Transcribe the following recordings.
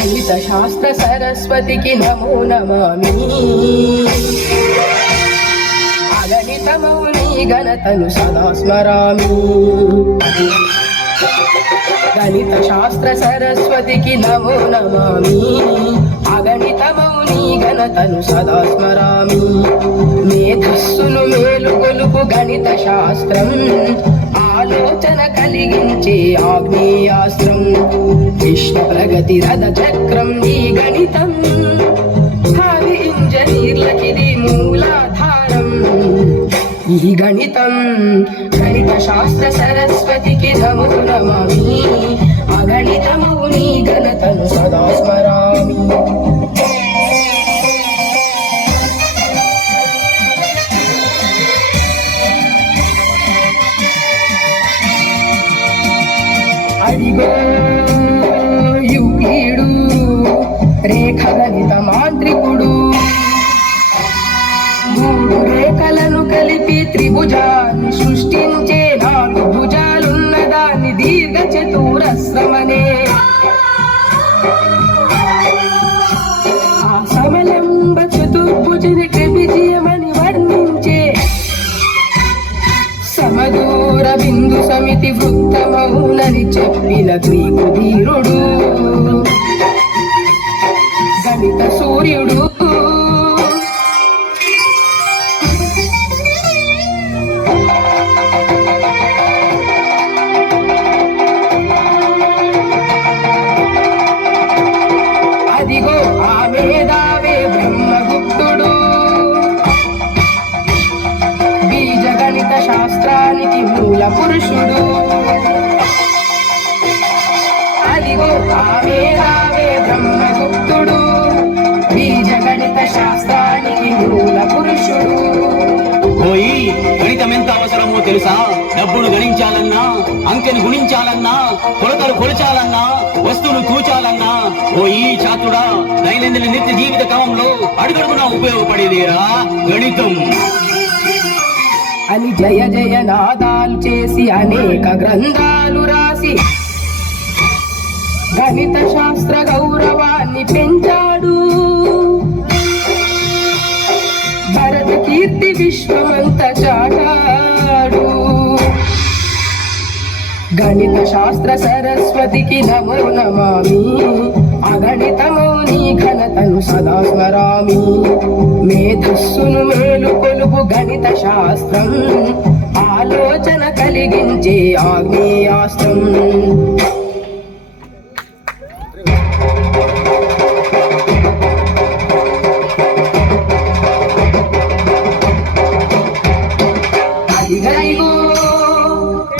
గణిత శాస్త్ర సరస్వతికి నమో నమామి అగణితమౌని ఘనతను సదా స్మరామి గణిత శాస్త్ర సరస్వతికి నమో నమామి అగణితమౌని ఘనతను సదా స్మరామి మేధస్సును మేలుకొలుపు గణిత శాస్త్రం ఆలోచన కలిగించే ఆగ్నేయాస్త్రం కృష్ణ ప్రగతి రథ చక్రం ఈ గణితం భావి ఇంజనీర్లకిది మూలాధారం ఈ గణితం గణిత శాస్త్ర సరస్వతికి నమో నమామి అగణితమౌని ఘనతను సదా స్మరామి అడిగో యుగీడు రేఖ గణిత మాంత్రికుడు మూడు రేఖలను కలిపి త్రిభుజాన్ని సృష్టించే నాలుగు భుజాలున్న దాన్ని దీర్ఘ చతురస్రమనే ఆ సమలంబ చతుర్భుజని ట్రెపిజియమని వర్ణించే సమదూర బిందు సమితి వృత్తమౌనని చెప్పిన గ్రీకు ధీరుడు గణిత సూర్యుడు అదిగో ఆ మేధావే బ్రహ్మగుప్తుడు బీజగణిత శాస్త్రానికి మూల పురుషుడు అదిగో ఆ మేధావే బ్రహ్మగుప్తుడు బీజగణిత శాస్త్రానికి మూల పురుషుడు పోయి గణితం ఎంత అవసరమో తెలుసా? డబ్బును గణించాలన్నా, అంకెను గుణించాలన్నా, కొలతలు కొలచాలన్నా, వస్తువులు తూచాలన్నా పోయి చాతుడా దైనందిన నిత్య జీవిత క్రమంలో అడుగడుగునా ఉపయోగపడేదేరా గణితం అని జయ జయ నాదాలు చేసి అనేక గ్రంథాలు రాసి గణిత శాస్త్ర గౌరవాన్ని పెంచాడు భరత కీర్తి విశ్వమంత చాటాడు గణిత శాస్త్ర సరస్వతికి నమో నమామి అగణితమౌని ఘనతను సదా స్మరామి మేధస్సును మేలుకొలుపు గణిత శాస్త్రం ఆలోచన కలిగించే ఆగ్నేయాస్త్రం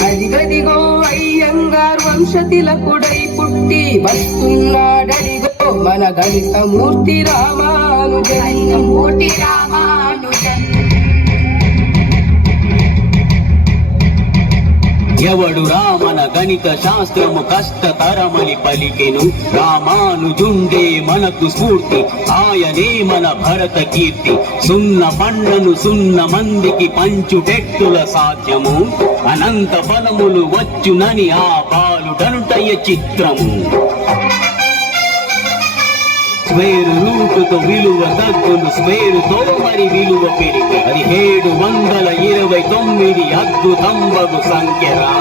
అదిగదిగో అయ్యంగార్ వంశతిలకుడై పుట్టి వస్తున్నాడడిగో మన గణిత మూర్తి రామానుజన్ ఎవడు రామన గణిత శాస్త్రము కష్టతరమని పలికెను రామానుజుండే మనకు స్ఫూర్తి ఆయనే మన భరత కీర్తి సున్న పండ్లను సున్న మందికి పంచుటెట్టుల సాధ్యము అనంత ఫలములు వచ్చునని ఆ బాలుడనుటయ్య చిత్రము స్క్వేరు రూటుతో విలువ తగ్గును స్క్వేరుతో మరి విలువ పెరిగి 1729 అద్భుతంబగు సంఖ్యరా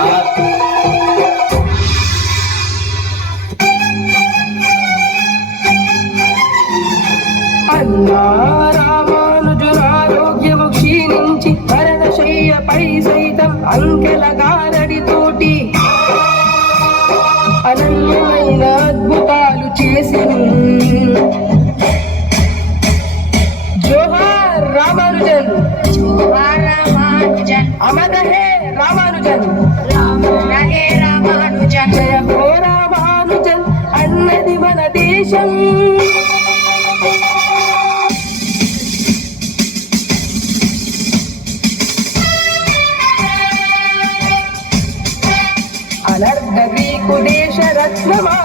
అన్నా రామానుజుల ఆరోగ్యము క్షీణించి మరణశయ్యపై సైతం అంకెల గారడితోటి అనన్యమైన అద్భుతాలు చేసెను జోహార్ రామానుజన్ అమర హే రామానుజన్ జయ హో రామానుజన్ అన్నది మన దేశం అనర్ధ గ్రీకు దేశ రత్నమా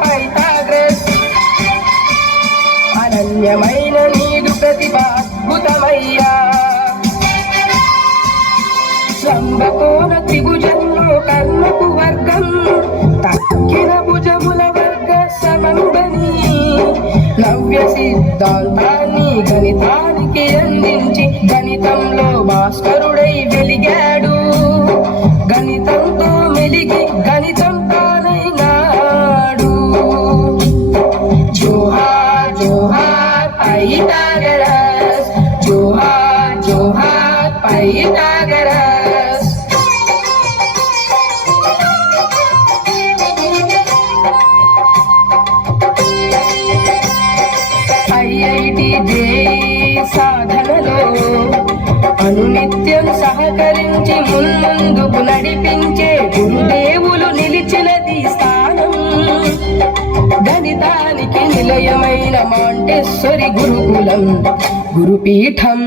పైథాగరస్ అనన్యమైన నీదు ప్రతిభ అద్భుతమయ్యా సంబకోణ త్రిభుజంలో కర్ణపు వర్గం తక్కిన భుజముల వర్గ సమంబ సిద్ధాంతాన్ని గణితానికి అందించి గణితంలో భాస్కరుడై వెలిగాడు. గణితంతో మెలిగి గణితం తానైనాడు. జోహార్ జోహార్ పైథాగరస్, జోహార్ జోహార్ పైథాగరస్. ఐఐటి జేఈ సాధనలో అనునిత్యం సహకరించి ముందుకు నడిపించే గురుదేవులు నిలిచినది స్థానం. గణితానికి నిలయమైన మాంటెస్సరి గురుకులం గురుపీఠం.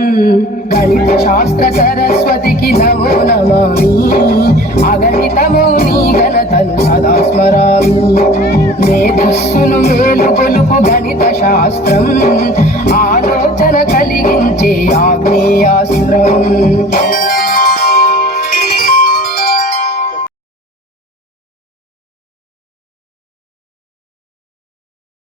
గణిత శాస్త్ర సరస్వతికి నమో నమామి. అగణితము నీ ఘనతను సదా స్మరామి. మేధస్సును మేలుకొలుపు గణిత శాస్త్రం